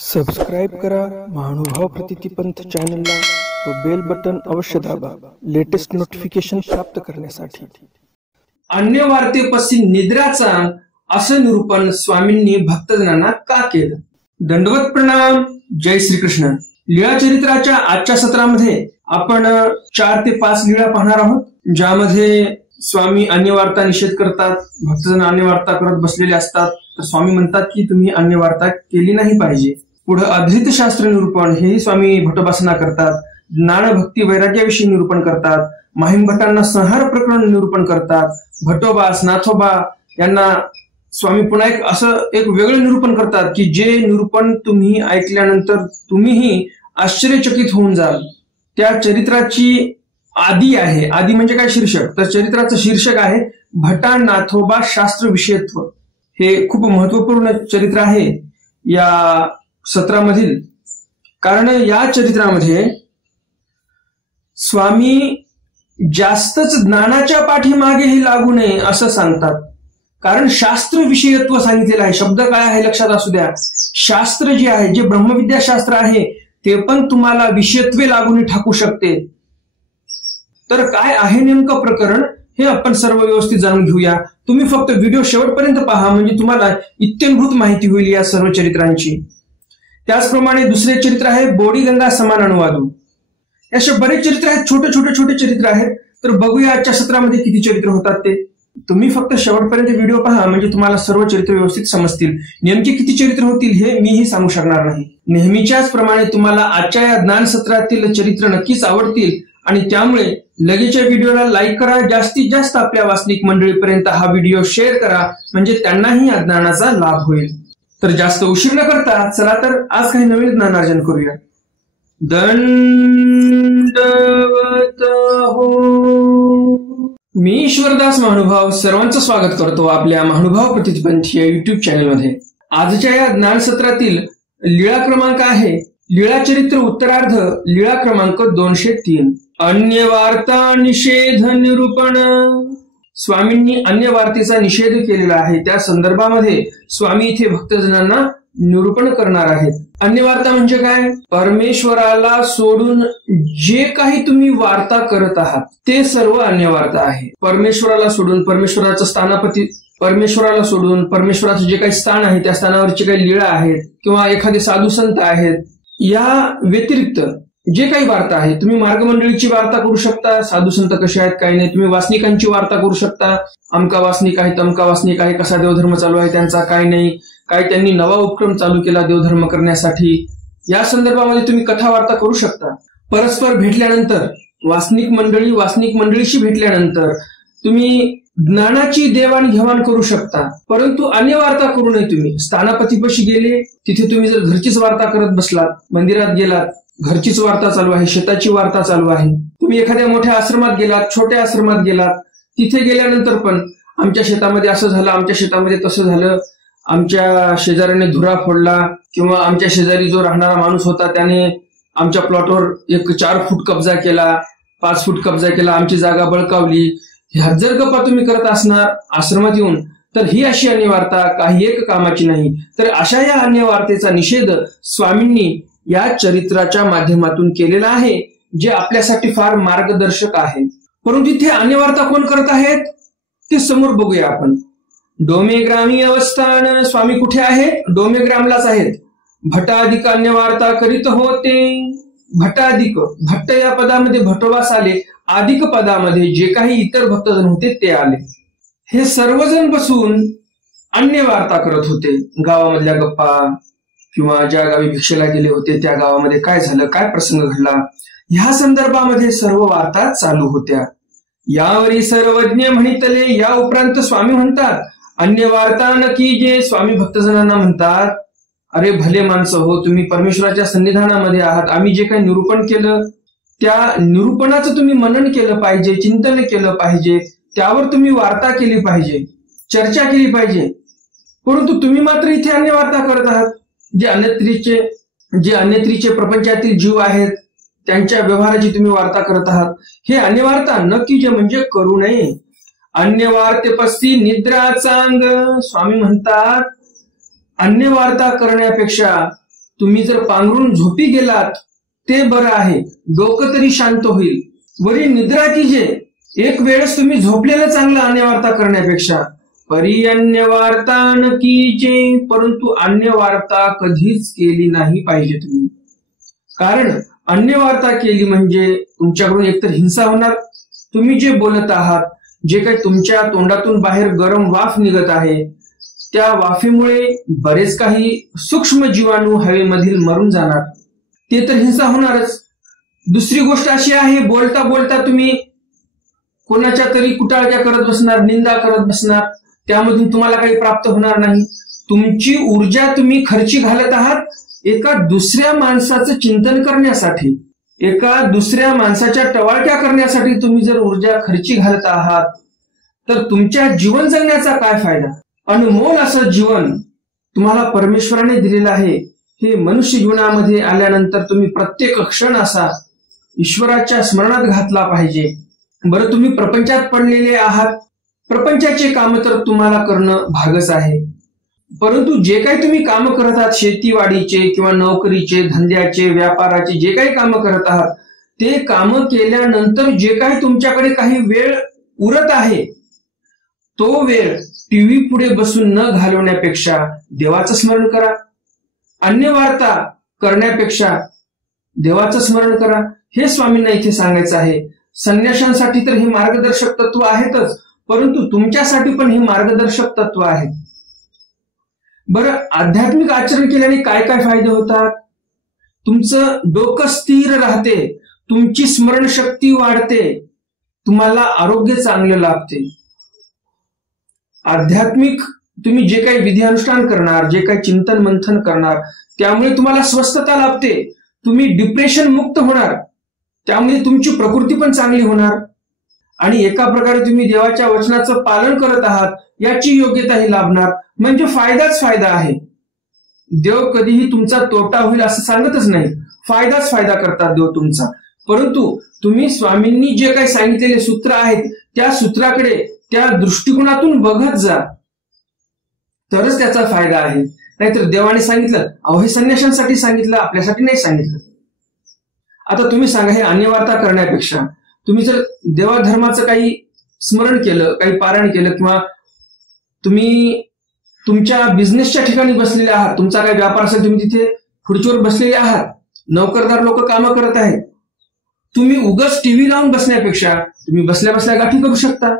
Subscribe करा महानुभाव प्रतिपंथ चॅनलला व बेल बटन अवश्य दाबा लेटेस्ट नोटिफिकेशन प्राप्त करण्यासाठी। अन्य वार्तेपसी निद्राचा असं निरूपण स्वामींनी भक्तजनांना का केलं? दंडवत प्रणाम। जय श्रीकृष्ण। लीळा चरित्राच्या आजच्या सत्रामध्ये आपण 4 ते 5 लीळा पाहणार आहोत, ज्यामध्ये स्वामी अन्य वार्ता निषेध करतात, भक्तजन अन्य वार्ता करत बसलेले असतात, तर स्वामी म्हणतात की तुम्ही अन्य वार्ता केली नाही पाहिजे। पुढे अद्वैत शास्त्र निरूपण हेही स्वामी भटोपासना करतात, ज्ञान भक्ती वैराग्याविषयी निरूपण करतात, माहिम भटांना संहार प्रकरण निरूपण करतात, भटोबास नाथोबा यांना स्वामी पुन्हा एक वेगळं निरूपण करतात की जे निरूपण तुम्ही ऐकल्यानंतर तुम्हीही आश्चर्यचकित होऊन जाल। त्या चरित्राची आदी आहे, आदी म्हणजे काय? शीर्षक। तर चरित्राचं शीर्षक आहे भटा नाथोबा शास्त्र विषयत्व। हे खूप महत्वपूर्ण चरित्र आहे या सत्रामधील, कारण या चरित्रामध्ये स्वामी जास्तच ज्ञानाच्या पाठीमागेही लागू नये असं सांगतात, कारण शास्त्र विषयत्व सांगितलेलं आहे। शब्द काय आहे लक्षात असू द्या। शास्त्र जे आहे, जे ब्रह्मविद्या शास्त्र आहे, ते पण तुम्हाला विषयत्वे लागून ठाकू शकते। तर काय आहे नेमकं प्रकरण हे आपण सर्व व्यवस्थित जाणून घेऊया। तुम्ही फक्त व्हिडिओ शेवटपर्यंत पहा, म्हणजे तुम्हाला इत्यंभूत माहिती होईल या सर्व चरित्रांची। त्याचप्रमाणे दुसरे चरित्र आहे बोडी गंगा समान अनुवादू। असे बरेच चरित्र आहेत, छोटे चरित्र आहेत। तर बघूया आजच्या सत्रामध्ये किती चरित्र होतात ते। तुम्ही फक्त शेवटपर्यंत व्हिडिओ पहा, म्हणजे तुम्हाला सर्व चरित्र व्यवस्थित समजतील। नेमके किती चरित्र होतील हे मीही सांगू शकणार नाही। नेहमीच्याच प्रमाणे तुम्हाला आजच्या या ज्ञान सत्रातील चरित्र नक्कीच आवडतील, आणि त्यामुळे लगेचच्या व्हिडिओला लाईक करा, जास्तीत जास्त आपल्या वाचनिक मंडळीपर्यंत हा व्हिडिओ शेअर करा, म्हणजे त्यांनाही या ज्ञानाचा लाभ होईल। तर जास्त उशीर न करता चला तर आज काही नवीन ज्ञानार्जन करूया। दंडवत हो। मी ईश्वरदास महानुभाव सर्वांचं स्वागत करतो आपल्या महानुभाव प्रतिपंथ या युट्यूब चॅनलमध्ये। आजच्या या ज्ञान सत्रातील लीळा क्रमांक आहे लीळा चरित्र उत्तरार्ध, लीळा क्रमांक 203 अन्य वार्ता निषेध निरूपण। स्वामींनी अन्य वार्तेचा निषेध केलेला आहे, त्या संदर्भामध्ये स्वामी इथे भक्तजनांना निरूपण करणार आहेत। अन्य वार्ता म्हणजे काय? परमेश्वराला सोडून जे काही तुम्ही वार्ता करत आहात ते सर्व अन्य वार्ता आहे। परमेश्वराला सोडून, परमेश्वराचं स्थानापती परमेश्वराला सोडून, परमेश्वराचं जे काही स्थान आहे त्या स्थानावरचे काही लीळा आहेत किंवा एखादे साधू संत आहेत, या व्यतिरिक्त जे काही वार्ता आहे, तुम्ही मार्गमंडळीची वार्ता करू शकता, साधू संत कसे आहेत काय नाही, तुम्ही वासनिकांची वार्ता करू शकता, अमका वासनिक आहे तमका वासनिक आहे, कसा देवधर्म चालू आहे त्यांचा काय नाही, काय त्यांनी नवा उपक्रम चालू केला देवधर्म करण्यासाठी, या संदर्भामध्ये तुम्ही कथा वार्ता करू शकता। परस्पर भेटल्यानंतर वासनिक मंडळीशी भेटल्यानंतर तुम्ही ज्ञानाची देवाणघेवाण करू शकता, परंतु अन्य वार्ता करू नये। तुम्ही स्थानापतीपाशी गेले, तिथे तुम्ही जर घरचीच वार्ता करत बसलात, मंदिरात गेलात, घरचीच वार्ता चालू आहे, शेताची वार्ता चालू आहे, तुम्ही एखाद्या मोठ्या आश्रमात गेलात, छोट्या आश्रमात गेलात, तिथे गेल्यानंतर पण आमच्या शेतामध्ये असं झालं, आमच्या शेतामध्ये तसं झालं, आमच्या शेजाऱ्याने धुरा फोडला, किंवा आमच्या शेजारी जो राहणारा माणूस होता त्याने आमच्या प्लॉटवर 4 फूट कब्जा केला, 5 फूट कब्जा केला, आमची जागा बळकावली, ह्या जर गप्पा तुम्ही करत असणार आश्रमात येऊन, तर ही अशी अन्य वार्ता काही एक कामाची नाही। तर अशा या अन्य वार्तेचा निषेध स्वामींनी या चरित्राच्या माध्यमातून केलेला आहे, जे आपल्यासाठी फार मार्गदर्शक आहे। परंतु इथे अन्य वार्ता कोण करत आहेत ते समोर बघूया आपण। डोमेग्रामी अवस्थान। स्वामी कुठे आहेत? डोमेग्रामलाच आहेत। भटाधिक अन्य वार्ता करीत होते। भटाधिक, भट्ट या पदामध्ये भटोबास आले, अधिक पदामध्ये जे काही इतर भक्तजन होते ते आले। हे सर्वजण बसून अन्य वार्ता करत होते, गावामधल्या गप्पा, किंवा ज्या गावी भिक्षेला गेले होते त्या गावामध्ये काय झालं, काय प्रसंग घडला, ह्या संदर्भामध्ये सर्व वार्ता चालू होत्या। यावरी सर्वज्ञ म्हणितले। या उपरांत स्वामी म्हणतात अन्य वार्ता न कीजे। स्वामी भक्तजनांना म्हणतात, अरे भले माणसं हो, तुम्ही परमेश्वराच्या सन्निधानामध्ये आहात, आम्ही जे काही निरूपण केलं त्या निरूपणाचं तुम्ही मनन केलं पाहिजे, चिंतन केलं पाहिजे, त्यावर तुम्ही वार्ता केली पाहिजे, चर्चा केली पाहिजे, परंतु तुम्ही मात्र इथे अन्य वार्ता करत आहात। जे अन्यत्रीचे प्रपंचातील जीव आहेत त्यांच्या व्यवहाराची तुम्ही वार्ता करत आहात, हे अन्य वार्ता नक्की जे म्हणजे करू नये। अन्य वार्तेपसी निद्रा चांग। स्वामी म्हणतात अन्य वार्ता करण्यापेक्षा तुम्ही जर पांघरून झोपी गेलात ते बरं आहे, डोकं तरी शांत होईल. वरी निद्रा कीजे, एक वेळेस तुम्ही झोपलेलं चांगलं अन्यवार्ता करण्यापेक्षा. परी अन्यवार्ता न कीजे, परंतु अन्यवार्ता कधीच केली नाही पाहिजे तुम्ही. कारण अन्यवार्ता केली म्हणजे तुमच्याकडून एकतर हिंसा होणार, तुम्ही जे बोलत आहात, जे काही तुमच्या तोंडातून बाहेर गरम वाफ निघत आहे, त्या वाफेमुळे बरेच काही सूक्ष्म जीवाणू हवेमधील मरून जाणार, ते तर हिंसा होणारच. दुसरी गोष्ट अशी आहे, बोलता बोलता तुम्ही कोणाच्या तरी कुटाळक्या करत बसणार, निंदा करत बसणार, त्यामधून तुम्हाला काही प्राप्त होणार नाही. तुमची ऊर्जा तुम्ही खर्ची घालत आहात एका दुसऱ्या माणसाचं चिंतन करण्यासाठी, एका दुसऱ्या माणसाच्या टवाळक्या करण्यासाठी तुम्ही जर ऊर्जा खर्ची घालत आहात तर तुमच्या जीवन जगण्याचा काय फायदा. अनमोल असं जीवन तुम्हाला परमेश्वराने दिलेलं आहे. हे मनुष्य जीवनामध्ये आल्यानंतर तुम्ही प्रत्येक क्षण असा ईश्वराच्या स्मरणात घातला पाहिजे. बरं, तुम्ही प्रपंचात पडलेले आहात, प्रपंचाचे काम तर तुम्हाला करणं भागच आहे, परंतु जे काही तुम्ही काम करत आहात, शेतीवाडीचे किंवा नोकरीचे, धंद्याचे, व्यापाराचे जे काही काम करत आहात, ते काम केल्यानंतर जे काही तुमच्याकडे काही वेळ उरत आहे, तो वेळ टीव्ही पुढे बसून न घालवण्यापेक्षा देवाचं स्मरण करा. अन्यवार्ता करण्यापेक्षा देवाचं स्मरण करा. हे स्वामींना इथे सांगायचं आहे. संन्याशांसाठी तर हे मार्गदर्शक तत्व आहेतच, परंतु तुमच्यासाठी पण हे मार्गदर्शक तत्व आहे. बरं, आध्यात्मिक आचरण केल्याने काय काय फायदे होतात? तुमचं डोकं स्थिर राहते, तुमची स्मरणशक्ती वाढते, तुम्हाला आरोग्य चांगलं लाभते. आध्यात्मिक तुम्ही जे काही विधी अनुष्ठान करणार, जे काही चिंतन मंथन करणार, त्यामुळे तुम्हाला स्वस्थता लाभते, तुम्ही डिप्रेशन मुक्त होणार, त्यामुळे तुमची प्रकृती पण चांगली होणार आणि एका प्रकारे तुम्ही देवाच्या वचनाचं पालन करत आहात याची योग्यताही लाभणार. म्हणजे फायदाच फायदा आहे. देव कधीही तुमचा तोटा होईल असं सांगतच नाही, फायदाच फायदा करतात देव तुमचा. परंतु तुम्ही स्वामींनी जे काही सांगितलेले सूत्र आहेत त्या सूत्राकडे, त्या दृष्टिकोनातून बघत जा, तरच त्याचा फायदा आहे. नाहीतर देवाने सांगितलं, अहो हे संन्याशांसाठी सांगितलं, आपल्यासाठी नाही सांगितलं. आता तुम्ही सांगा, हे अन्यवार्ता करण्यापेक्षा तुम्ही जर देवाधर्माचं काही स्मरण केलं, काही पारायण केलं, किंवा तुम्ही तुमच्या बिझनेसच्या ठिकाणी बसलेले आहात, तुमचा काही व्यापार असेल, तुम्ही तिथे खुर्चीवर बसलेले आहात, नोकरदार लोक कामं करत आहेत, तुम्ही उगाच टीव्ही लावून बसण्यापेक्षा तुम्ही बसल्या बसल्या गाठी करू शकता.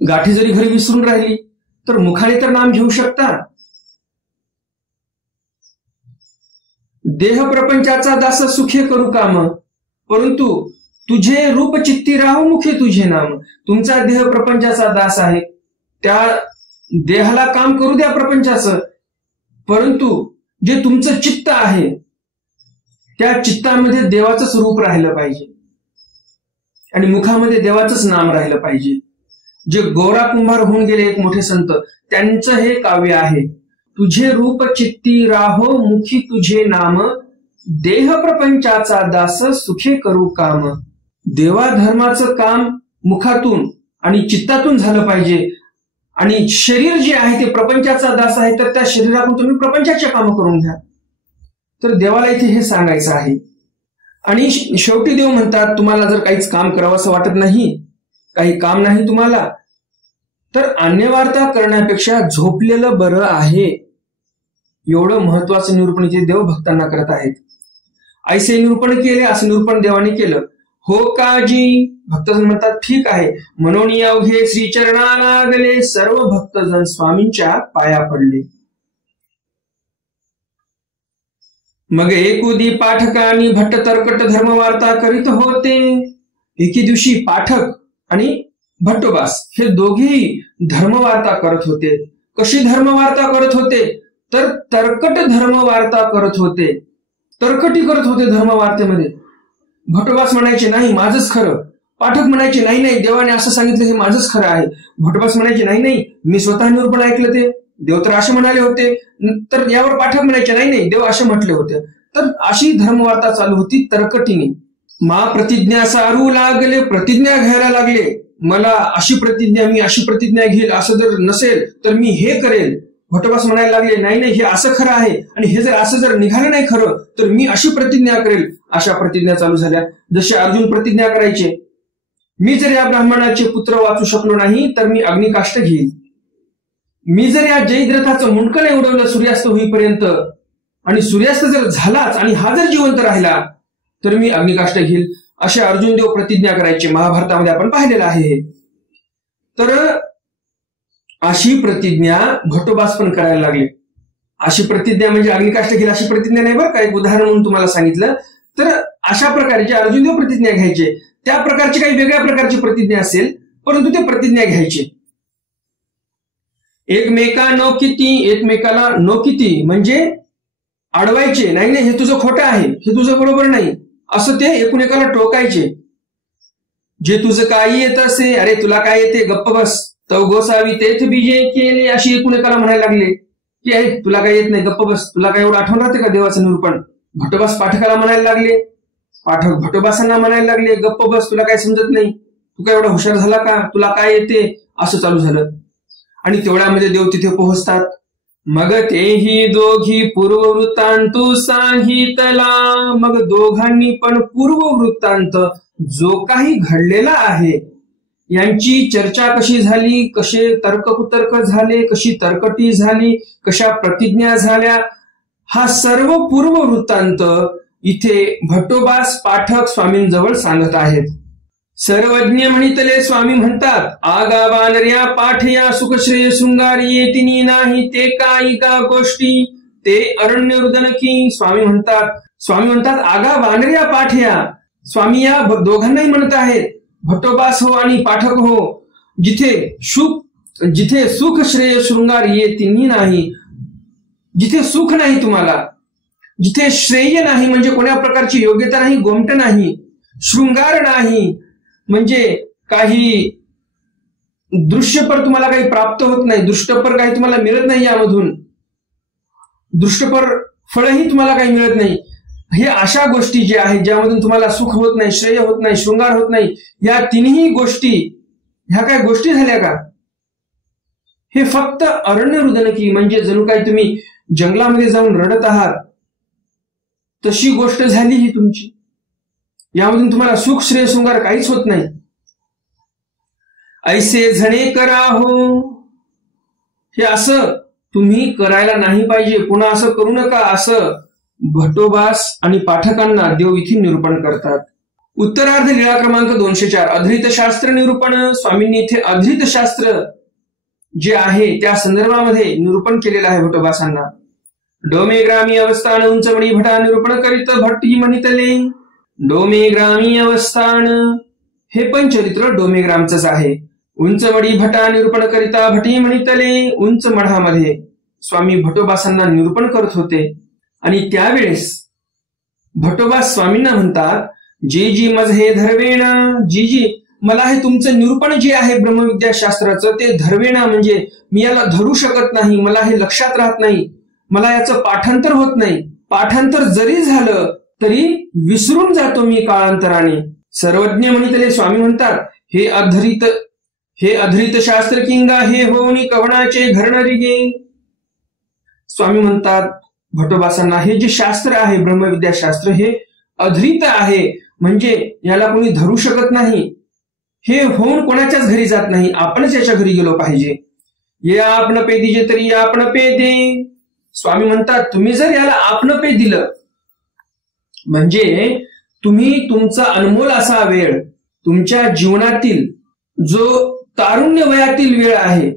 गाठी जरी घरी विसरून राहिली तर मुखाने तर नाम घेऊ शकता. देह प्रपंचाचा दास सुखे करू काम, परंतु तुझे रूप चित्ती राहू मुखे तुझे नाम. तुमचा देह प्रपंचाचा दास आहे, त्या देहाला काम करू द्या प्रपंचाचं, परंतु जे तुमचं चित्त आहे त्या चित्तामध्ये देवाचंच रूप राहिलं पाहिजे आणि मुखामध्ये देवाचंच नाम राहिलं पाहिजे. जे गोरा कुंभार होऊन गेले एक मोठे संत, त्यांचं हे काव्य आहे, तुझे रूप चित्ती राहो मुखी तुझे नाम, देह प्रपंचाचा दास सुखे करू काम. देवा धर्माचं काम मुखातून आणि चित्तातून झालं पाहिजे. आणि शरीर जे आहे ते प्रपंचाचा दास आहे, तर त्या शरीरातून तुम्ही प्रपंचाचे काम करून घ्या. तर देवाला इथे हे सांगायचं आहे. आणि शेवटी देव म्हणतात, तुम्हाला जर काहीच काम करावं असं वाटत नाही, काही काम नाही तुम्हाला, तर अन्यवार्ता करण्यापेक्षा झोपलेलं बरं आहे. एवढं महत्वाचं निरूपण इथे देव भक्तांना करत आहेत. ऐसे निरूपण केले, असं निरूपण देवाने केलं. हो काजी, भक्तजन म्हणतात ठीक आहे. म्हणून अवघे श्रीचरणा लागले, सर्व भक्तजन स्वामींच्या पाया पडले. मग एकुदी पाठकानी भट्ट तरकट धर्मवार्ता करीत होते. एके दिवशी पाठक आणि भट्टोबास हे दोघेही धर्मवार्ता करत होते. कशी धर्मवार्ता करत होते? तर तरकट धर्मवार्ता करत होते, तरकटी करत होते धर्मवार्तेमध्ये. भट्टोबास म्हणायचे नाही माझंच खरं, पाठक म्हणायचे नाही नाही देवाने असं सांगितलं हे माझंच खरं आहे. भट्टोबास म्हणायचे नाही नाही मी स्वतः निरूपण ऐकलं, ते देव तर असे म्हणाले होते. तर यावर पाठक म्हणायचे नाही नाही देव असे म्हटले होते. तर अशी धर्मवार्ता चालू होती तरकटीने. मा प्रतिज्ञा सारू लागले, प्रतिज्ञा घ्यायला लागले. मला अशी प्रतिज्ञा, मी अशी प्रतिज्ञा घेईल, असं जर नसेल तर मी हे करेल. भटोबास म्हणायला लागले, नाही नाही, हे असं खरं आहे आणि हे असं जर निघालं नाही खरं तर मी अशी प्रतिज्ञा करेल. अशा प्रतिज्ञा चालू झाल्या. जसे अर्जुन प्रतिज्ञा करायचे, मी जर या ब्राह्मणाचे पुत्र वाचू शकलो नाही तर मी अग्निकाष्ठ घेईल. मी जर या जयद्रथाचं मुंडकं नाही उडवलं सूर्यास्त होईपर्यंत आणि सूर्यास्त जर झालाच आणि हा जर जिवंत राहिला तर मी अग्निकाष्ठ घेईल. असे अर्जुन देव प्रतिज्ञा करायचे. महाभारतामध्ये आपण पाहिलेलं आहे. तर अशी प्रतिज्ञा भटोबास पण करायला लागले. अशी प्रतिज्ञा म्हणजे अग्निकाष्ठ घेईल अशी प्रतिज्ञा नाही बरं का, एक उदाहरण म्हणून तुम्हाला सांगितलं. तर अशा प्रकारे जे अर्जुन देव प्रतिज्ञा घ्यायचे त्या प्रकारची काही वेगळ्या प्रकारची प्रतिज्ञा असेल, परंतु ते प्रतिज्ञा घ्यायचे. एकमेकाला नो किती म्हणजे अडवायचे, नाही नाही हे तुझं खोटं आहे, हे तुझं बरोबर नाही, असं ते एकूण एकाला टोकायचे. जे तुझं काही येत असे, अरे तुला काय येते, गप्प बस, तव गोसावी तेथ बीजे केले, अशी एकूण एकाला म्हणायला लागले की अरे तुला काय येत नाही, गप्प बस, तुला काय एवढं आठवण राहते का देवाचं निरूपण. भटोबास पाठकाला म्हणायला लागले, पाठक भटोबासांना म्हणायला लागले, गप्प बस, तुला काय समजत नाही, तू काय एवढा हुशार झाला का, तुला काय येते, असं चालू झालं. आणि तेवढ्यामध्ये देव तिथे पोहोचतात. मग तेही दोघी पूर्ववृत्तांत सांगितला. मग दोघांनी पण पूर्ववृत्तांत जो काही घडलेला आहे यांची चर्चा कशी झाली, कसे तर्ककुतर्क झाले, कशी तर्कटी झाली, कशा प्रतिज्ञा झाल्या, हा सर्व पूर्ववृत्तांत इथे भट्टोबास पाठक स्वामींजवळ सांगत आहेत. सर्वज्ञ म्हणितले स्वामी म्हणतात, आगा वानर्या पाठया सुखश्रेय शृंगारी येतिनी नाही ते काही का गोष्टी ते अरण्य रुदन की. स्वामी म्हणतात आगा वानर्या पाठया. स्वामी या दोघांनाही म्हणत आहेत, भट्टोबास हो आणि पाठक हो, जिथे सुख श्रेय शृंगार येतिनी नाही, जिथे सुख नाही तुम्हाला, जिथे श्रेय नाही म्हणजे कोणत्या प्रकारची योग्यता नाही, गोमट नाही, शृंगार नाही म्हणजे काही दृश्यपर तुम्हाला काही प्राप्त होत नाही, दृष्टपर काही तुम्हाला मिळत नाही, यामधून दृष्टपर फळही तुम्हाला काही मिळत नाही. हे अशा गोष्टी ज्या आहेत ज्यामधून तुम्हाला सुख होत नाही, श्रेय होत नाही, शृंगार होत नाही, या तिन्ही गोष्टी ह्या काय गोष्टी झाल्या का. हे फक्त अरण्य रुदनकी म्हणजे जणू काही तुम्ही जंगलामध्ये जाऊन रडत आहात तशी गोष्ट झाली ही तुमची. यामधून तुम्हाला सुख श्रेय शृंगार काहीच होत नाही. ऐसे झणे करा हो, हे असं तुम्ही करायला नाही पाहिजे, पुन्हा असं करू नका, असं भट्टोबास आणि पाठकांना देव इथे निरूपण करतात. उत्तरार्ध लीळा क्रमांक 204 अधृत शास्त्र निरूपण. स्वामींनी इथे अधृत शास्त्र जे आहे त्या संदर्भामध्ये निरूपण केलेलं आहे भट्टोबासांना. डोमे ग्रामी अवस्थान उंचमणी भटा निरूपण करीत भट्टी म्हणितले. डोमे ग्रामी अवस्थान हे पण चरित्र डोमेग्रामच आहे. उंचमडी भटा निरूपण करिता भटी म्हणितले. उंच मढामध्ये स्वामी भट्टोबासांना निरूपण करत होते आणि त्यावेळेस भट्टोबास स्वामींना म्हणतात, जी जी मज हे धर्वेणा, जी जी मला हे तुमचं निरूपण जे आहे ब्रह्मविद्या शास्त्राचं ते धर्वेणा म्हणजे मी याला धरू शकत नाही, मला हे लक्षात राहत नाही, मला याचं पाठांतर होत नाही, पाठांतर जरी झालं तरी विसरून जातो मी काळांतराने. सर्वज्ञ म्हणितले. स्वामी म्हणतात, हे अधृत शास्त्र किंगा हे होऊनी कवणाचे घरणरिगे. स्वामी म्हणतात भट्टोबासांना, हे जे शास्त्र आहे ब्रह्मविद्या शास्त्र हे अधृत आहे म्हणजे याला कोणी धरू शकत नाही, हे होऊन कोणाच्याच घरी जात नाही, आपणच याच्या घरी गेलो पाहिजे. ये आपण पे दिजे तरी आपण पे दे. स्वामी म्हणतात, तुम्ही जर याला आपण पे दिलं म्हणजे तुम्ही तुमचा अनमोल असा वेळ, तुमच्या जीवनातील जो तारुण्य वयातील वेळ आहे,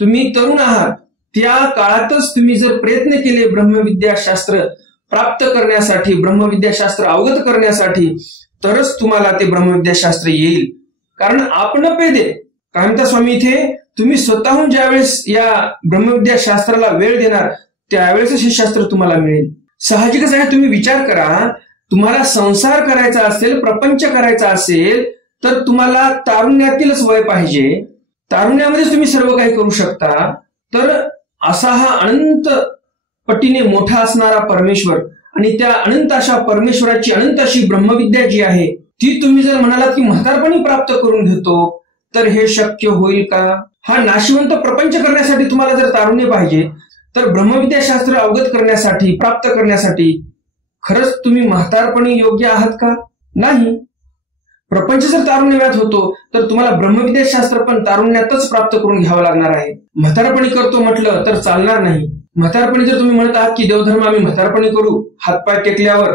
तुम्ही तरुण आहात, त्या काळातच तुम्ही जर प्रयत्न केले ब्रह्मविद्या शास्त्र प्राप्त करण्यासाठी, ब्रह्मविद्या शास्त्र अवगत करण्यासाठी, तरच तुम्हाला ते ब्रह्मविद्या शास्त्र येईल. कारण आपण पे दे. काय म्हणता स्वामी इथे, तुम्ही स्वतःहून ज्यावेळेस या ब्रह्मविद्या शास्त्राला वेळ देणार त्यावेळेस हे शास्त्र तुम्हाला मिळेल. साहजिकच आहे. तुम्ही विचार करा, तुम्हाला संसार करायचा असेल, प्रपंच करायचा असेल तर तुम्हाला तारुण्यातीलच वय पाहिजे. तारुण्यामध्येच तुम्ही सर्व काही करू शकता. तर असा हा अनंत पटीने मोठा असणारा परमेश्वर आणि त्या अनंत अशा परमेश्वराची अनंत अशी ब्रह्मविद्या जी आहे ती तुम्ही जर म्हणालात की म्हातारपणी प्राप्त करून घेतो तर हे शक्य होईल का. हा नाशिवंत प्रपंच करण्यासाठी तुम्हाला जर तारुण्य पाहिजे तर ब्रह्मविद्याशास्त्र अवगत करण्यासाठी, प्राप्त करण्यासाठी खरंच तुम्ही म्हातारपणी योग्य आहात का? नाही. प्रपंच जर तारुण्यात होतो तर तुम्हाला ब्रह्मविद्याशास्त्र पण तारुण्यातच प्राप्त करून घ्यावं लागणार आहे. म्हातारपणी करतो म्हटलं तर चालणार नाही. म्हातारपणी जर तुम्ही म्हणत आहात की देवधर्म आम्ही म्हातारपणी करू, हातपाय टेकल्यावर,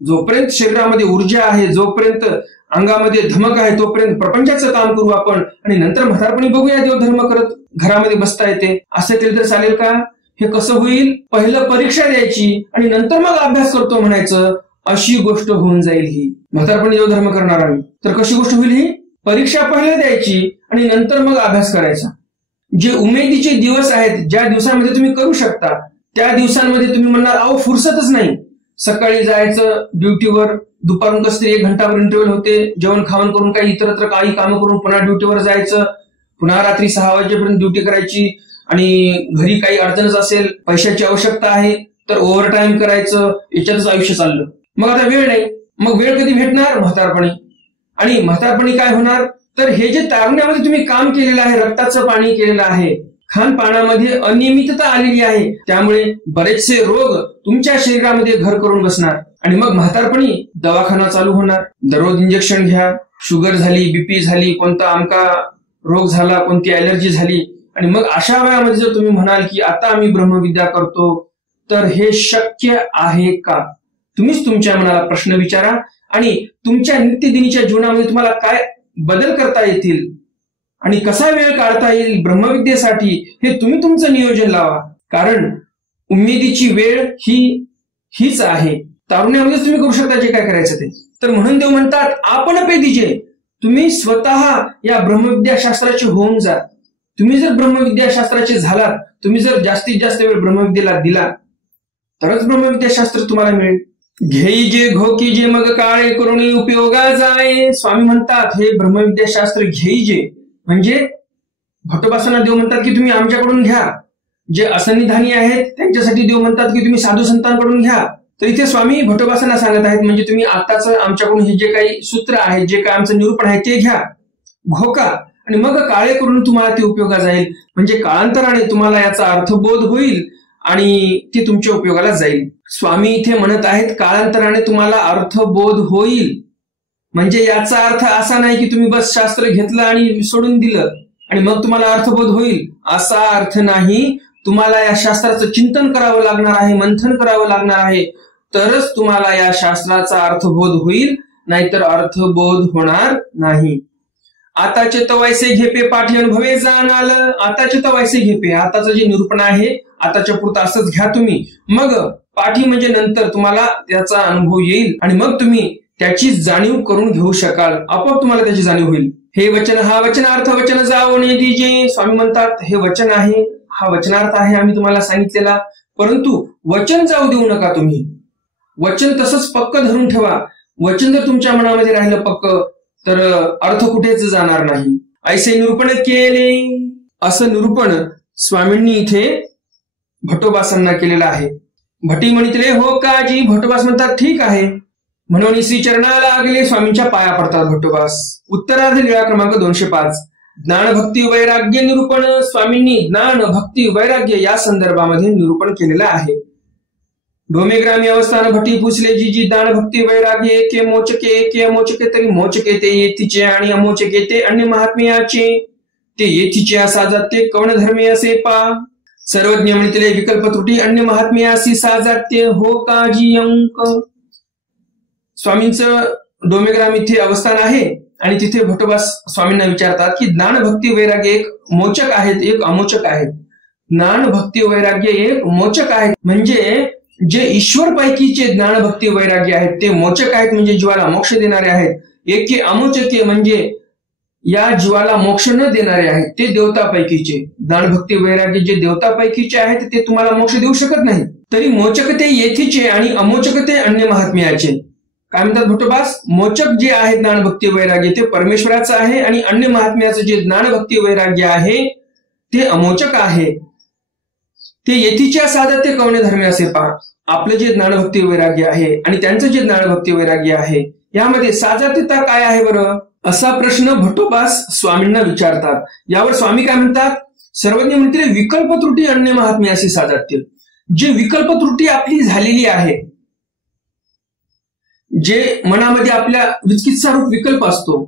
जोपर्यंत शरीरामध्ये ऊर्जा आहे, जोपर्यंत अंगामध्ये धमक आहे, तोपर्यंत प्रपंचाचं काम करू आपण आणि नंतर म्हातारपणी बघूया देवधर्म करत घरामध्ये बसता येते, असं केलं तर चालेल का? हे कसं होईल? पहिलं परीक्षा द्यायची आणि नंतर मग अभ्यास करतो म्हणायचं, अशी गोष्ट होऊन जाईल ही. म्हातारपणी देवधर्म करणार आम्ही तर कशी गोष्ट होईल ही? परीक्षा पहिलं द्यायची आणि नंतर मग अभ्यास करायचा. जे उमेदीचे दिवस आहेत, ज्या दिवसांमध्ये तुम्ही करू शकता, त्या दिवसांमध्ये तुम्ही म्हणणार अहो फुरसतच नाही. सकाळी जायचं ड्युटीवर, दुपारून कसं 1 घंटावर इंटरव्ह्यू होते, जेवण खावण करून काही इतरत्र काही कामं करून पुन्हा ड्युटीवर जायचं, पुन्हा रात्री 6 वाजेपर्यंत ड्युटी करायची आणि घरी काही अडचणच असेल, पैशाची आवश्यकता आहे तर ओव्हर टाइम करायचं, याच्यातच आयुष्य चाललं. मग आता वेळ नाही. मग वेळ कधी भेटणार? म्हातारपणी. आणि म्हातारपणी काय होणार? तर हे जे तारुण्यामध्ये तुम्ही काम केलेलं आहे, रक्ताचं पाणी केलेलं आहे, खानपानामध्ये अनियमितता आलेली आहे, त्यामुळे बरेचसे रोग तुमच्या शरीरामध्ये घर करून बसणार आणि मग म्हातारपणी दवाखाना चालू होणार. दररोज इंजेक्शन घ्या, शुगर झाली, बीपी झाली, कोणता आमका रोग झाला, कोणती ऍलर्जी झाली आणि मग अशा वेळामध्ये जर तुम्ही म्हणाल की आता आम्ही ब्रह्मविद्या करतो, तर हे शक्य आहे का? तुम्हीच तुमच्या मनाला प्रश्न विचारा आणि तुमच्या नित्यदिनीच्या जीवनामध्ये तुम्हाला काय बदल करता येतील आणि कसा वेळ काढता येईल ब्रह्मविद्येसाठी, हे तुम्ही तुमचं नियोजन लावा. कारण उमेदीची वेळ हीच आहे. तारुण्यामध्येच तुम्ही करू शकता जे काय करायचं ते. तर म्हणून देव म्हणतात आपण पेदीजे, तुम्ही स्वतः या ब्रह्मविद्याशास्त्राचे होऊन जा. तुम्ही जर ब्रह्मविद्याशास्त्राचे झालात, तुम्ही जर जास्तीत जास्त वेळ ब्रह्मविद्येला दिला, तरच ब्रह्मविद्याशास्त्र तुम्हाला मिळेल. घेई जे घोकी जे मग काळे करुणी उपयोगा जाय. स्वामी म्हणतात हे ब्रह्मविद्याशास्त्र घेई जे, म्हणजे भट्टोबासांना देव म्हणतात की तुम्ही आमच्याकडून घ्या. जे असन्निधानी आहेत त्यांच्यासाठी देव म्हणतात की तुम्ही साधू संतांकडून घ्या. तर इथे स्वामी भट्टोबासांना सांगत आहेत, म्हणजे तुम्ही आताच आमच्याकडून हे जे काही सूत्र आहे, जे काही आमचं निरूपण आहे ते घ्या, घोका आणि मग काळे करून तुम्हाला ते उपयोगा जाईल. म्हणजे काळांतराने तुम्हाला याचा अर्थबोध होईल आणि ते तुमच्या उपयोगाला जाईल. स्वामी इथे म्हणत आहेत काळांतराने तुम्हाला अर्थबोध होईल, म्हणजे याचा अर्थ असा नाही की तुम्ही बस शास्त्र घेतलं आणि सोडून दिलं आणि मग तुम्हाला अर्थबोध होईल, असा अर्थ नाही. तुम्हाला या शास्त्राचं चिंतन करावं लागणार आहे, मंथन करावं लागणार आहे, तरच तुम्हाला या शास्त्राचा अर्थबोध होईल, नाहीतर अर्थबोध होणार नाही. आताचे तवायसे घेपे पाठी अनुभवे जाणाल. आताचे तवायसे घेपे, आताचं जे निरूपण आहे आताच्या पुरतं असंच घ्या तुम्ही. मग पाठी म्हणजे नंतर तुम्हाला त्याचा अनुभव येईल आणि मग तुम्ही त्याची जाणीव करून घेऊ शकाल, आपोआप तुम्हाला त्याची जाणीव होईल. हे वचन हा वचनार्थ वचन जाओ जे. स्वामी म्हणतात हे वचन आहे, हा वचनार्थ आहे आम्ही तुम्हाला सांगितलेला, परंतु वचन जाऊ देऊ नका तुम्ही. वचन तसंच पक्क धरून ठेवा. वचन जर तुमच्या मनामध्ये राहिलं पक्क तर अर्थ कुठेच जाणार नाही. ऐसे निरूपण केले, असं निरूपण स्वामींनी इथे भट्टोबासांना केलेलं आहे. भटी म्हणितले हो काजी. भट्टोबास म्हणतात ठीक आहे. म्हणून श्री चरणाला लागले, स्वामींच्या पाया पडतात भट्टोबास. उत्तरार्ध लीळा क्रमांक 205. ज्ञान भक्ती वैराग्य निरूपण. स्वामींनी ज्ञान भक्ती वैराग्य या संदर्भामध्ये निरूपण केलेलं आहे. डोमेग्रामी अवस्थान भटी पुसले जी दान भक्ती वैराग्य एके मोचके तरी मोचके ते येथीचे आणि अमोचके ते अन्य महात्म्याचे. ते येथीचे असा जाते कवण धर्मे असे पा. सर्वज्ञ म्हणितले विकल्प त्रुटी अन्य महात्म्यासी साजात्य हो काजी अंक. स्वामींचं डोमेग्राम इथे अवस्थान आहे आणि तिथे भट्टोबास स्वामींना विचारतात की ज्ञान भक्ती वैराग्य एक मोचक आहेत, एक अमोचक आहेत. ज्ञान भक्ती वैराग्य एक मोचक आहेत, म्हणजे जे ईश्वर पैकीचे ज्ञान भक्ती वैराग्य आहेत ते मोचक आहेत, म्हणजे जीवाला मोक्ष देणारे आहेत. एके अमोचके म्हणजे या जीवाला मोक्ष न देणारे आहेत, ते देवतापैकीचे. ज्ञान भक्ती वैराग्य जे देवतापैकीचे आहेत ते तुम्हाला मोक्ष देऊ शकत नाही. तरी मोचकते येथीचे आणि अमोचकते अन्य महात्म्याचे. काय म्हणतात भट्टोबास? मोचक जे आहे ज्ञान भक्ती वैराग्य ते परमेश्वराचं आहे आणि अन्य महात्म्याचं जे ज्ञान भक्ती वैराग्य आहे ते अमोचक आहे. ते येथीच्या साधत्य कवणे धर्मे असे पहा. आपलं जे ज्ञानभक्ती वैराग्य आहे आणि त्यांचं जे ज्ञानभक्ती वैराग्य आहे यामध्ये साजात्यता काय आहे बरं, असा प्रश्न भट्टोबास स्वामींना विचारतात. यावर स्वामी काय म्हणतात? सर्वज्ञ म्हणतील विकल्प त्रुटी अन्य महात्म्याशी साजात्य. जे विकल्प त्रुटी आपली झालेली आहे, जे मनामध्ये आपल्या विचिकित्सारूप विकल्प असतो,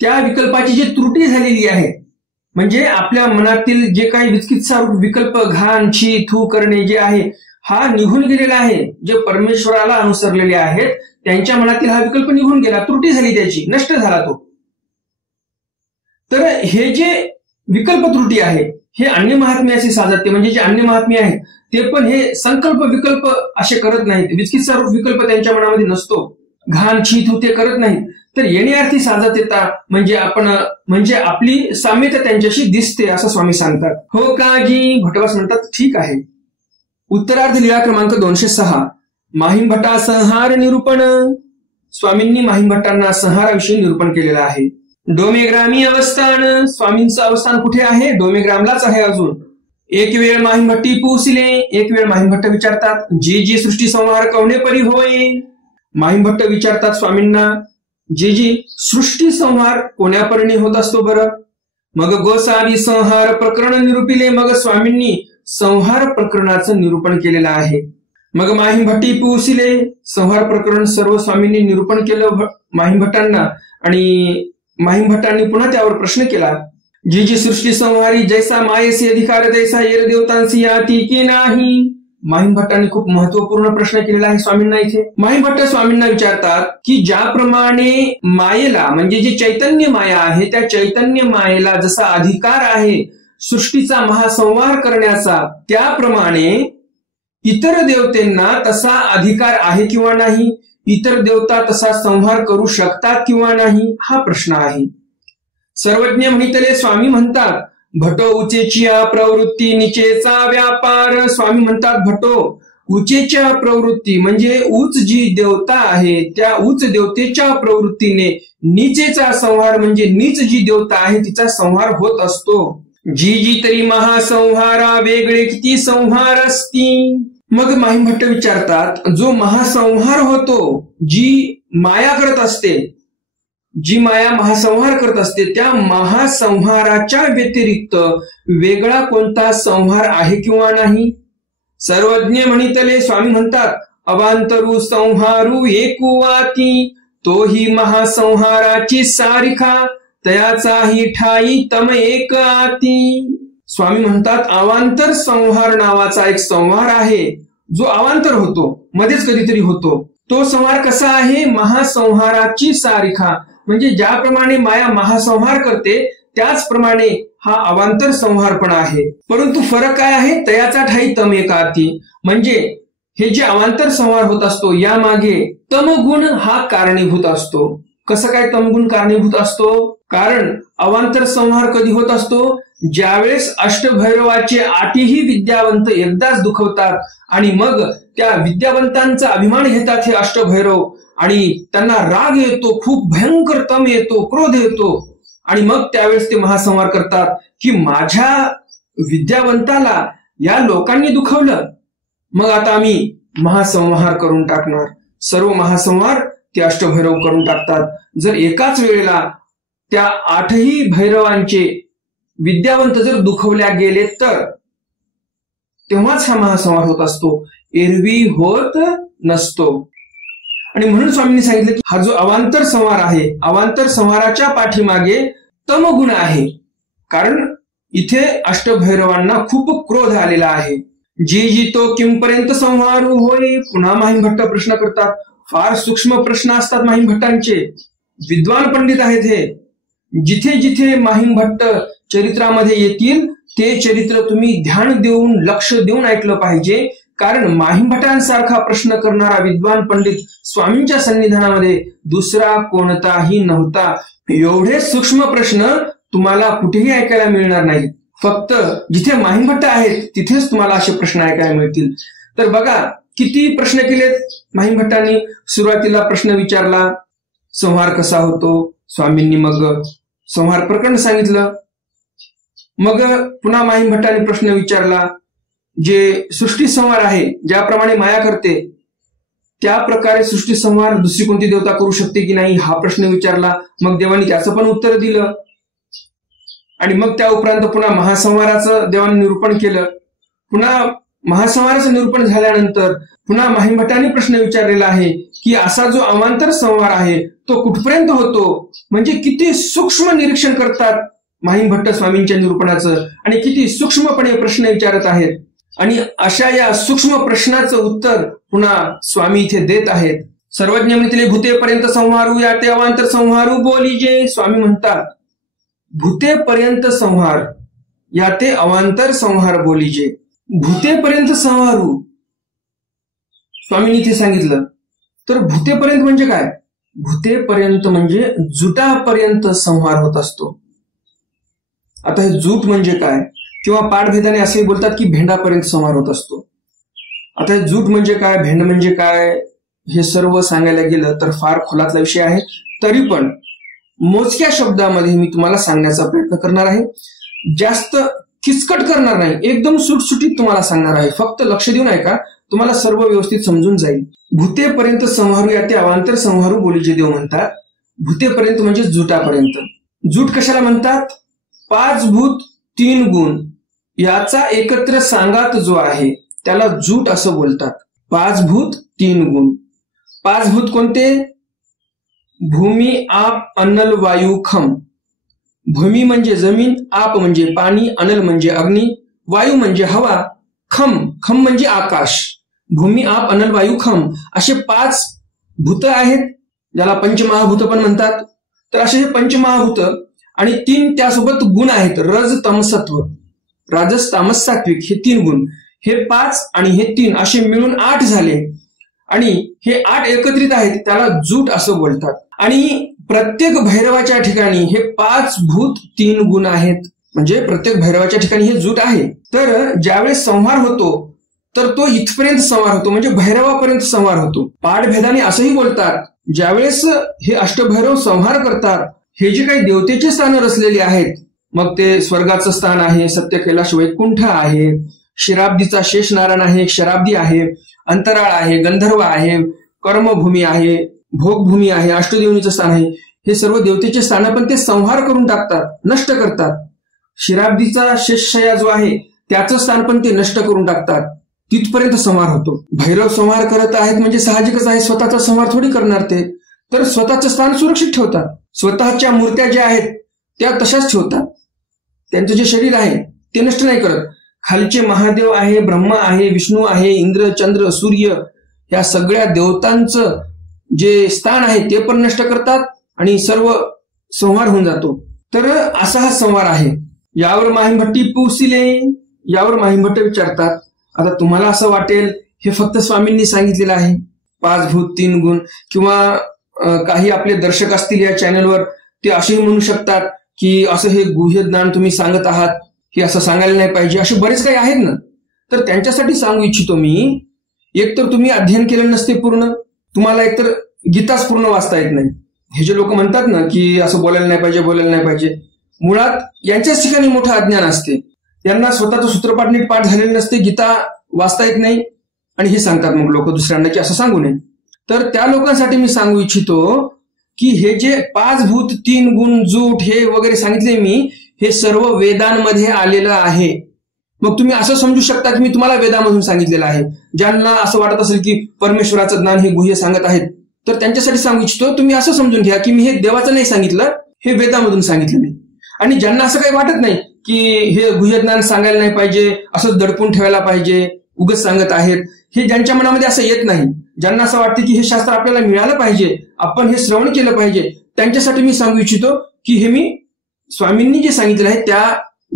त्या विकल्पाची जी त्रुटी झालेली आहे, म्हणजे आपल्या मनातील जे काही विचिकित्सारूप विकल्प घाण छी थू करणे जे आहे, हा निघून गेलेला आहे. जे परमेश्वराला अनुसरलेले आहेत त्यांच्या मनातील हा विकल्प निघून गेला, त्रुटी झाली, त्याची नष्ट झाला तो. तर हे जे विकल्प त्रुटी आहे हे अन्य महात्म्याशी साजात्य, म्हणजे जे अन्य महात्मे आहेत ते पण हे संकल्प विकल्प असे करत नाहीत, विचिकित्सारूप विकल्प त्यांच्या मनामध्ये नसतो, घाण छी थू ते करत नाहीत. तर येण्यार्थी साजात्यता म्हणजे आपली साम्यता त्यांच्याशी दिसते असं स्वामी सांगतात. हो काजी? भटवास म्हणतात ठीक आहे. उत्तरार्ध लीळा क्रमांक 206 माहीम भट्टा संहार निरूपण. स्वामींनी माहीम भट्टांना संहाराविषयी निरूपण केलेलं आहे. डोमेग्रामी अवस्थान. स्वामींचं अवस्थान कुठे आहे? डोमेग्रामलाच आहे अजून. एक वेळ माहीम भट्टी पोहोचले. एक वेळ माहीम भट्ट विचारतात जी जी सृष्टी संहार कवणे परी होय. माहीम भट्ट विचारतात स्वामींना जी जी सृष्टी संहार कोण्यापरीने होत असतो बरं. मग गोसावी संहार प्रकरण निरूपिले. मग स्वामींनी संहार प्रकरणाचं निरूपण केलेलं आहे. मग माहीम भट्टी पोहोचले. संहार प्रकरण सर्व स्वामींनी निरूपण केलं माहीम भट्टांना, आणि माहीम भट्टांनी पुन्हा त्यावर प्रश्न केला जी जी सृष्टी संहारी जैसा मायेसी अधिकार तैसा येर देवतांसी याती की नाही. माहीम भट्टांनी खूप महत्वपूर्ण प्रश्न केलेला आहे स्वामींना इथे. माहीम भट्ट स्वामींना विचारतात की ज्याप्रमाणे मायेला म्हणजे जे चैतन्य माया आहे त्या चैतन्य मायेला जसा अधिकार आहे सृष्टीचा महासंहार करण्याचा, त्याप्रमाणे इतर देवतेंना तसा अधिकार आहे किंवा नाही, इतर देवता तसा संहार करू शकतात किंवा नाही, हा प्रश्न आहे. सर्वज्ञ म्हणितले स्वामी म्हणतात भटो उचेच्या प्रवृत्ती निचेचा व्यापार. स्वामी म्हणतात भटो उचेच्या प्रवृत्ती म्हणजे उच्च जी देवता आहे त्या उच्च देवतेच्या प्रवृत्तीने नीचेचा संहार म्हणजे नीच जी देवता आहे तिचा संहार होत असतो. जी जी तरी महासंहारा वेगळे किती संहार असती. मग माहीम भट्ट विचारतात जो महासंहार होतो, जी माया करत असते, जी माया महासंहार करत असते त्या महासंहाराच्या व्यतिरिक्त वेगळा कोणता संहार आहे किंवा नाही. सर्वज्ञ म्हणितले स्वामी म्हणतात अवांतरू संहारू एकुवाती तोही महासंहाराची सारिखा तयाचाही ठाई तम एक आती. स्वामी म्हणतात अवांतर संहार नावाचा एक संहार आहे जो अवांतर होतो, मध्येच कधीतरी होतो. तो संहार कसा आहे? महासंहाराची सारिखा म्हणजे ज्याप्रमाणे माया महासंहार करते त्याचप्रमाणे हा अवांतर संहार पण आहे. परंतु फरक काय आहे? तयाचा ठाई तम एकाती, म्हणजे हे जे अवांतर संहार होत असतो यामागे तमगुण हा कारणीभूत असतो. कसं काय तमगुण कारणीभूत असतो? कारण अवांतर संहार कधी होत असतो? ज्यावेळेस अष्टभैरवाचे आठही विद्यावंत एकदाच दुखवतात आणि मग त्या विद्यावंतांचा अभिमान घेतात हे अष्टभैरव, आणि त्यांना राग येतो, खूप भयंकर तम येतो, क्रोध येतो, आणि मग त्यावेळेस ते महासंहार करतात की माझ्या विद्यावंताला या लोकांनी दुखवलं, मग आता आम्ही महासंहार करून टाकणार. सर्व महासंहार ते अष्टभैरव करून टाकतात. जर एकाच वेळेला त्या आठही भैरवांचे विद्यावंत जर दुखवल्या गेले तर तेव्हाच हा महासंहार होत असतो, एरवी होत नसतो. आणि म्हणून स्वामींनी सांगितलं की हा जो अवांतर संहार आहे, अवांतर संहाराच्या पाठीमागे तमगुण आहे, कारण इथे अष्टभैरवांना खूप क्रोध आलेला आहे. जी जी तो किंपर्यंत संहारू होय. पुन्हा माहीम भट्ट प्रश्न करतात. फार सूक्ष्म प्रश्न असतात माहीम भट्टांचे, विद्वान पंडित आहेत हे. जिथे जिथे माहीम भट्ट चरित्रामध्ये येतील ते चरित्र तुम्ही ध्यान देऊन लक्ष देऊन ऐकलं पाहिजे, कारण माहीम भट्टांसारखा प्रश्न करणारा विद्वान पंडित स्वामींच्या सन्निधानामध्ये दुसरा कोणताही नव्हता. एवढे सूक्ष्म प्रश्न तुम्हाला कुठेही ऐकायला मिळणार नाहीत. फक्त जिथे माहीम भट्ट आहेत तिथेच तुम्हाला असे प्रश्न ऐकायला मिळतील. तर बघा किती प्रश्न केलेत माहीम भट्टांनी. सुरुवातीला प्रश्न विचारला संहार कसा होतो, स्वामींनी मग संहार प्रकरण सांगितलं. मग पुन्हा माहीम भट्टांनी प्रश्न विचारला जे सृष्टी संहार आहे, ज्याप्रमाणे माया करते त्या प्रकारे सृष्टी संहार दुसरी कोणती देवता करू शकते की नाही हा प्रश्न विचारला. मग देवानी त्याचं पण उत्तर दिलं. आणि मग त्या उपरांत पुन्हा महासंहाराचं देवाने निरूपण केलं. पुन्हा महासंहाराचं निरूपण झाल्यानंतर पुन्हा माहीमभट्टांनी प्रश्न विचारलेला आहे की असा जो अवांतर संहार आहे तो कुठपर्यंत होतो, म्हणजे किती सूक्ष्म निरीक्षण करतात माहीमभट्ट स्वामींच्या निरूपणाचं आणि किती सूक्ष्मपणे प्रश्न विचारत आहेत. आणि अशा या सूक्ष्म प्रश्नाचं उत्तर पुन्हा स्वामी इथे देत आहेत. सर्वज्ञ म्हणतील भूतेपर्यंत संहारू या ते अवांतर संहारू बोलीजे. स्वामी म्हणतात भूतेपर्यंत संहार या ते अवांतर संहार बोलीजे. भूतेपर्यंत संहारू स्वामींनी इथे सांगितलं. तर भूतेपर्यंत म्हणजे काय? भूतेपर्यंत म्हणजे जुटापर्यंत संहार होत असतो. आता हे जूट म्हणजे काय, किंवा पाठभेदाने असेही बोलतात की भेंडापर्यंत संहार होत असतो. आता हे जूट म्हणजे काय, भेंड म्हणजे काय, हे सर्व सांगायला गेलं तर फार खोलातला विषय आहे. तरी पण मोजक्या शब्दामध्ये मी तुम्हाला सांगण्याचा प्रयत्न करणार आहे. जास्त किचकट करणार नाही, एकदम सुटसुटीत तुम्हाला सांगणार आहे. फक्त लक्ष देऊन ऐका, तुम्हाला सर्व व्यवस्थित समजून जाईल. भूतेपर्यंत संहारू या ते अवांतर संहारू बोलीचे देव म्हणतात. भूतेपर्यंत म्हणजे जुटापर्यंत. जूट कशाला म्हणतात? 5 भूत 3 गुण याचा एकत्र सांगात जो आहे त्याला जूट असं बोलतात. 5 भूत 3 गुण. 5 भूत कोणते? भूमी, आप, अनल, वायू, खम. भूमी म्हणजे जमीन, आप म्हणजे पाणी, अनल म्हणजे अग्नी, वायू म्हणजे हवा, खम म्हणजे आकाश. भूमी, आप, अनल, वायू, खम असे 5 भूत आहेत, ज्याला पंचमहाभूत पण म्हणतात. तर असे हे पंचमहाभूत आणि 3 त्यासोबत गुण आहेत. रज, तम, सत्व, राजस, तामस, सात्विक हे 3 गुण. हे 5 आणि हे 3 असे मिळून 8 झाले आणि हे 8 एकत्रित आहेत, त्याला जूट असं बोलतात. आणि प्रत्येक भैरवाच्या ठिकाणी हे 5 भूत 3 गुण आहेत, म्हणजे प्रत्येक भैरवाच्या ठिकाणी हे जूट आहे. तर ज्यावेळेस संहार होतो तर तो इथपर्यंत संहार होतो, म्हणजे भैरवापर्यंत संहार होतो. पाठभेदाने असंही बोलतात ज्यावेळेस हे अष्टभैरव संहार करतात, हे जे काही देवतेचे स्थान रचलेले आहेत, मग ते स्वर्गाचं स्थान आहे, सत्य कैलाश वैकुंठ आहे, शिराब्दीचा शेषनारायण आहे, शराब्दी आहे, अंतराळ आहे, गंधर्व आहे, कर्मभूमी आहे, भोगभूमी आहे, अष्टदेवनीचं स्थान आहे, हे सर्व देवतेचे स्थान पण ते संहार करून टाकतात, नष्ट करतात. शिराब्दीचा शेषशया जो आहे त्याचं स्थान पण ते नष्ट करून टाकतात. तिथपर्यंत संहार होतो. भैरव संहार करत आहेत म्हणजे साहजिकच आहे, स्वतःचा संहार थोडी करणार ते. तर स्वतःचं स्थान सुरक्षित ठेवतात. स्वतःच्या मूर्त्या ज्या आहेत त्या तशाच ठेवतात. त्यांचं जे शरीर आहे ते नष्ट नाही करत. खालचे महादेव आहे, ब्रह्मा आहे, विष्णू आहे, इंद्र, चंद्र, सूर्य या सगळ्या देवतांचं जे स्थान आहे ते पण नष्ट करतात आणि सर्व संहार होऊन जातो. तर असा हा संहार आहे. यावर माहीमभट्टी पुसिले, यावर माहीमभट्ट विचारतात. आता तुम्हाला असं वाटेल हे फक्त स्वामींनी सांगितलेलं आहे, 5 भूत 3 गुण, किंवा काही आपले दर्शक असतील या चॅनलवर ते असेही म्हणू शकतात की असं हे गुह्य ज्ञान तुम्ही सांगत आहात, की असं सांगायला नाही पाहिजे, असे बरेच काही आहेत ना. तर त्यांच्यासाठी सांगू इच्छितो मी, एकतर तुम्ही अध्ययन केलं नसते पूर्ण, तुम्हाला एकतर गीताच पूर्ण वाचता येत नाही. हे जे लोक म्हणतात ना की असं बोलायला नाही पाहिजे, बोलायला नाही पाहिजे, मुळात यांच्याच ठिकाणी मोठं अज्ञान असते. त्यांना स्वतःचं सूत्रपाठ नीट पाठ झालेलं नसते, गीता वाचता येत नाही आणि हे सांगतात मग लोक दुसऱ्यांना की असं सांगू नये. तर त्या लोकांसाठी मी सांगू इच्छितो की हे जे 5 भूत 3 गुण जूट हे वगैरे सांगितले मी, हे सर्व वेदांमध्ये आलेलं आहे. मग तुम्ही असं समजू शकता की मी तुम्हाला वेदामधून सांगितलेलं आहे. ज्यांना असं वाटत असेल की परमेश्वराचं ज्ञान हे गुह्य सांगत आहेत, तर त्यांच्यासाठी सांगू इच्छितो तुम्ही असं समजून घ्या की मी हे देवाचं नाही सांगितलं, हे वेदामधून सांगितलं मी. आणि ज्यांना असं काही वाटत नाही की हे गुह्य ज्ञान सांगायला नाही पाहिजे, असंच दडपून ठेवायला पाहिजे, उगाच सांगत आहेत, हे ज्यांच्या मनामध्ये असं येत नाही, ज्यांना असं वाटतं की हे शास्त्र आपल्याला मिळालं पाहिजे, आपण हे श्रवण केलं पाहिजे, त्यांच्यासाठी मी सांगू इच्छितो की हे मी स्वामींनी जे सांगितलं आहे त्या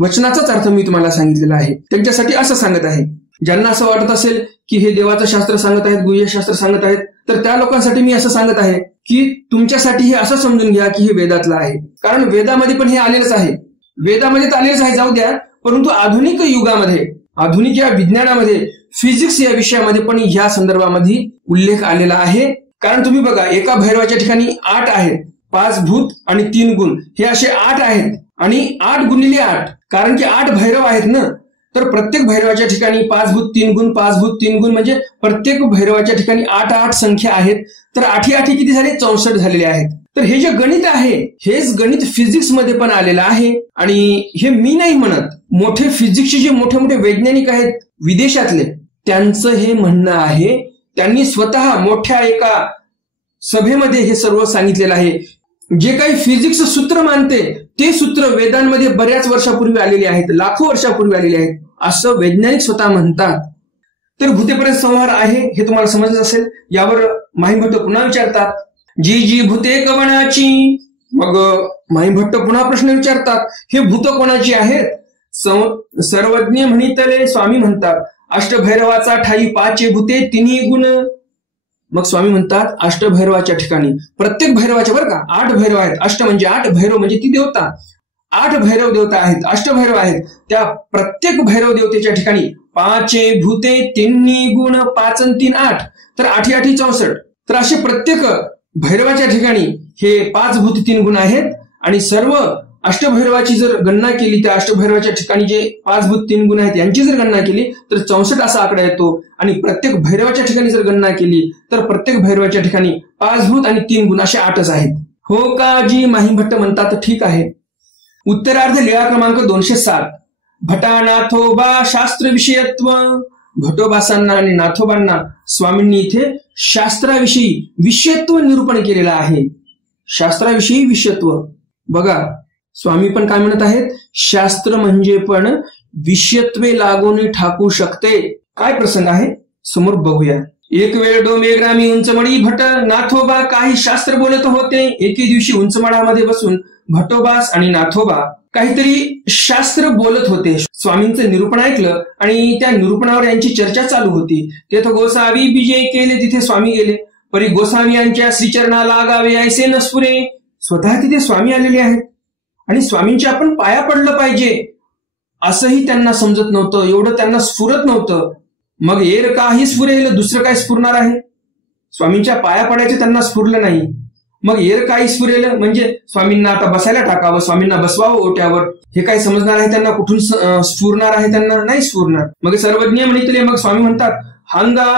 वचनाचाच अर्थ मी तुम्हाला सांगितलेला आहे. त्यांच्यासाठी असं सांगत आहे. ज्यांना असं वाटत असेल की हे देवाचं शास्त्र सांगत आहेत, गुह्य शास्त्र सांगत आहेत, तर त्या लोकांसाठी मी असं सांगत आहे की तुमच्यासाठी हे असं समजून घ्या की हे वेदातलं आहे. कारण वेदामध्ये पण हे आलेलंच आहे, वेदामध्ये तर आलेलंच आहे, जाऊ द्या. परंतु आधुनिक युगामध्ये, आधुनिक या विज्ञानामध्ये, फिजिक्स या विषयामध्ये पण ह्या संदर्भामध्ये उल्लेख आलेला आहे. कारण तुम्ही बघा, एका भैरवाच्या ठिकाणी 8 आहेत, 5 भूत आणि 3 गुण, हे असे 8 आहेत. आणि 8 गुणिले 8, कारण की 8 भैरव आहेत ना, तर प्रत्येक भैरवाच्या ठिकाणी 5 भूत 3 गुण, 5 भूत 3 गुण, म्हणजे प्रत्येक भैरवाच्या ठिकाणी 8 संख्या आहेत. तर 8 किती झाले? 64 झालेले आहेत. तर हे जे गणित आहे हेच गणित फिजिक्स मध्ये पण आलेलं आहे. आणि हे मी नाही म्हणत, मोठे फिजिक्सचे जे मोठे मोठे वैज्ञानिक आहेत विदेशातले त्यांचं हे म्हणणं आहे. त्यांनी स्वतः मोठ्या एका सभेमध्ये हे सर्व सांगितलेलं आहे. जे काही फिजिक्स सूत्र मानते ते सूत्र वेदांमध्ये बऱ्याच वर्षापूर्वी आलेले आहेत, लाखो वर्षापूर्वी आलेले आहेत, असं वैज्ञानिक स्वतः म्हणतात. तर भूतेपर्यंत संहार आहे हे तुम्हाला समजलं असेल. यावर माहीमभट्ट पुन्हा विचारतात, जी जी भूते कवणाची. मग माहीमभट्ट पुन्हा प्रश्न विचारतात, हे भूत कोणाची आहेत? सर्वज्ञ म्हणितले स्वामी म्हणतात, अष्टभैरवाचा ठाई पाचे भूते तिन्ही गुण. मग स्वामी म्हणतात अष्टभैरवाच्या ठिकाणी, प्रत्येक भैरवाच्या बरं का, 8 भैरव आहेत. अष्ट म्हणजे 8, भैरव म्हणजे ती देवता. 8 भैरव देवता आहेत, अष्टभैरव आहेत. त्या प्रत्येक भैरव देवतेच्या ठिकाणी पाचे भूते तिन्ही गुण, 5 आणि 3 8, तर 8 8 64. तर असे प्रत्येक भैरवाच्या ठिकाणी हे 5 भूत 3 गुण आहेत. आणि सर्व अष्टभैरवाची जर गणना केली, त्या अष्टभैरवाच्या ठिकाणी जे 5 भूत 3 गुण आहेत यांची जर गणना केली तर 64 असा आकडा येतो. आणि प्रत्येक भैरवाच्या ठिकाणी जर गणना केली तर प्रत्येक भैरवाच्या ठिकाणी 5 भूत आणि 3 गुण असे 8च आहेत. हो का जी माहीमभट्ट म्हणतात, ठीक आहे. उत्तरार्ध लीळा क्रमांक 207. भटा नाथोबा शास्त्र विषयत्व. भटोबासांना आणि नाथोबांना स्वामींनी इथे शास्त्राविषयी विषयत्व निरूपण केलेलं आहे. शास्त्राविषयी विषयत्व. बघा स्वामी पण काय म्हणत आहेत, शास्त्र म्हणजे पण विषयत्वे लागून ठाकू शकते. काय प्रसंग आहे समोर बघूया. एक वेळ डोंबे ग्रामी उंचमडी भट नाथोबा काही शास्त्र बोलत होते. एके दिवशी उंचमडामध्ये बसून भटोबास आणि नाथोबा काहीतरी शास्त्र बोलत होते. स्वामींचं निरूपण ऐकलं आणि त्या निरूपणावर यांची चर्चा चालू होती. तेथे गोसावी विजय केले, तिथे स्वामी गेले. परी गोसावी यांच्या श्रीचरणा लागावे ऐसे नसपुरे. स्वतः तिथे स्वामी आलेले आहेत आणि स्वामींच्या आपण पाया पडलं पाहिजे असंही त्यांना समजत नव्हतं, एवढं त्यांना स्फुरत नव्हतं. मग एर काही स्फुरेल, दुसरं काय स्फुरणार आहे? स्वामींच्या पाया पडायचं त्यांना स्फुरलं नाही. मग एर काही स्फुरेल म्हणजे स्वामींना आता बसायला टाकावं, स्वामींना बसवावं ओट्यावर, हे काय समजणार आहे त्यांना? कुठून स्फुरणार आहे त्यांना? नाही स्फुरणार. मग सर्वज्ञ म्हणितले. मग स्वामी म्हणतात हांगा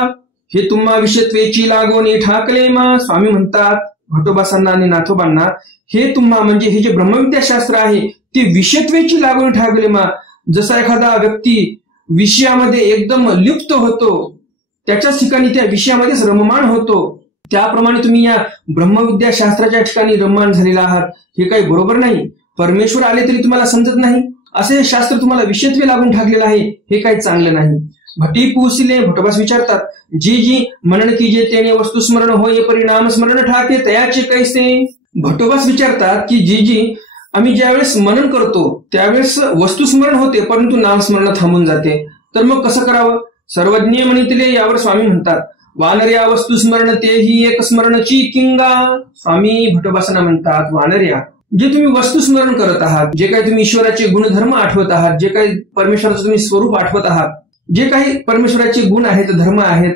हे तुम्हा विषयत्वेची लागोनी ठाकले मा. स्वामी म्हणतात भटोबासांना आणि नाथोबांना, हे तुम्हा म्हणजे हे जे ब्रह्मविद्याशास्त्र आहे ते विषयत्वेची लागून ठाकले मा. जसा एखादा व्यक्ती विषयामध्ये एकदम लिप्त होतो, त्याच्याच ठिकाणी त्या विषयामध्येच रममाण होतो, त्याप्रमाणे तुम्ही या ब्रह्मविद्याशास्त्राच्या ठिकाणी रममाण झालेला आहात. हे काही बरोबर नाही. परमेश्वर आले तरी तुम्हाला समजत नाही, असे हे शास्त्र तुम्हाला विषयत्वे लागून ठाकलेलं आहे, हे काही चांगलं नाही. भटी पुसिले. भटोबास विचारतात, जी जी मनन की जे त्याने वस्तुस्मरण होय परिणाम स्मरण ठाके तयाचे कैसे. भटोबास विचारतात की जी जी आम्ही ज्यावेळेस मनन करतो त्यावेळेस वस्तुस्मरण होते परंतु नामस्मरण थांबून जाते, तर मग कसं करावं? सर्वज्ञ म्हणितले. यावर स्वामी म्हणतात वानर्या वस्तुस्मरण तेही एक स्मरणची किंगा. स्वामी भटोबासांना म्हणतात वानर्या, जे तुम्ही वस्तुस्मरण करत आहात, जे काही तुम्ही ईश्वराचे गुणधर्म आठवत आहात, जे काही परमेश्वराचं तुम्ही स्वरूप आठवत आहात, जे काही परमेश्वराचे गुण आहेत, धर्म आहेत,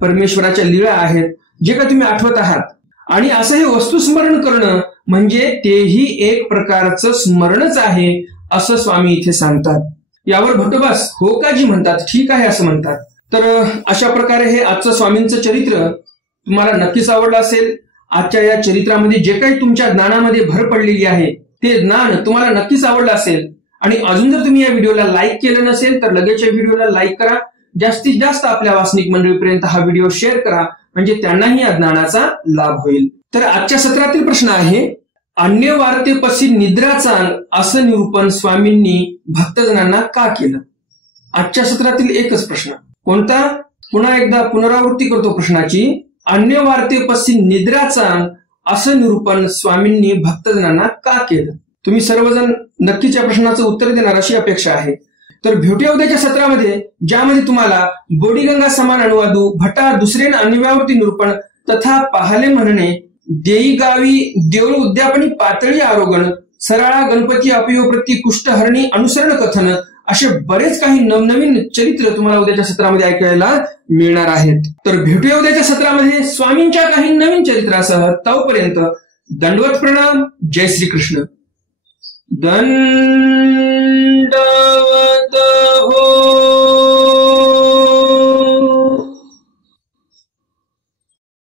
परमेश्वराच्या लीळा आहेत, जे काही तुम्ही आठवत आहात, आणि असं हे वस्तुस्मरण करणं म्हणजे तेही एक प्रकारचं स्मरणच आहे असं स्वामी इथे सांगतात. यावर भटोबास हो का जी म्हणतात, ठीक आहे असं म्हणतात. तर अशा प्रकारे हे आजचं स्वामींचं चरित्र तुम्हाला नक्कीच आवडलं असेल. आजच्या या चरित्रामध्ये जे काही तुमच्या ज्ञानामध्ये भर पडलेली आहे ते ज्ञान तुम्हाला नक्कीच आवडलं असेल. आणि अजून जर तुम्ही या व्हिडिओला लाईक केलं नसेल तर लगेच या व्हिडिओला लाईक करा. जास्तीत जास्त आपल्या वासनिक मंडळीपर्यंत हा व्हिडिओ शेअर करा, म्हणजे त्यांनाही या ज्ञानाचा लाभ होईल. तर आजच्या सत्रातील प्रश्न आहे, अन्य वार्तेपसी निद्राचा असं निरूपण स्वामींनी भक्तजनांना का केलं? आजच्या सत्रातील एकच प्रश्न. कोणता? पुन्हा एकदा पुनरावृत्ती करतो प्रश्नाची. अन्य वार्तेपसी निद्राचा असं निरूपण स्वामींनी भक्तजनांना का केलं? तुम्ही सर्वजण नक्कीच या प्रश्नाचं उत्तर देणार अशी अपेक्षा आहे. तर भेटूया उद्याच्या सत्रामध्ये, ज्यामध्ये तुम्हाला बोडीगंगा समान अनुवादू भटा दुसरे अन्यव्यावृत्ती निरूपण तथा पाहले म्हणणे, देई गावी देऊळ उद्यापनी पातळी आरोगण, सराळा गणपती अपयोप्रती कुष्ठहरणी अनुसरण कथन, असे बरेच काही नवनवीन चरित्र तुम्हाला उद्याच्या सत्रामध्ये ऐकायला मिळणार आहेत. तर भेटूया उद्याच्या सत्रामध्ये स्वामींच्या काही नवीन चरित्रासह. तोपर्यंत दंडवत प्रणाम. जय श्री कृष्ण. दंडवत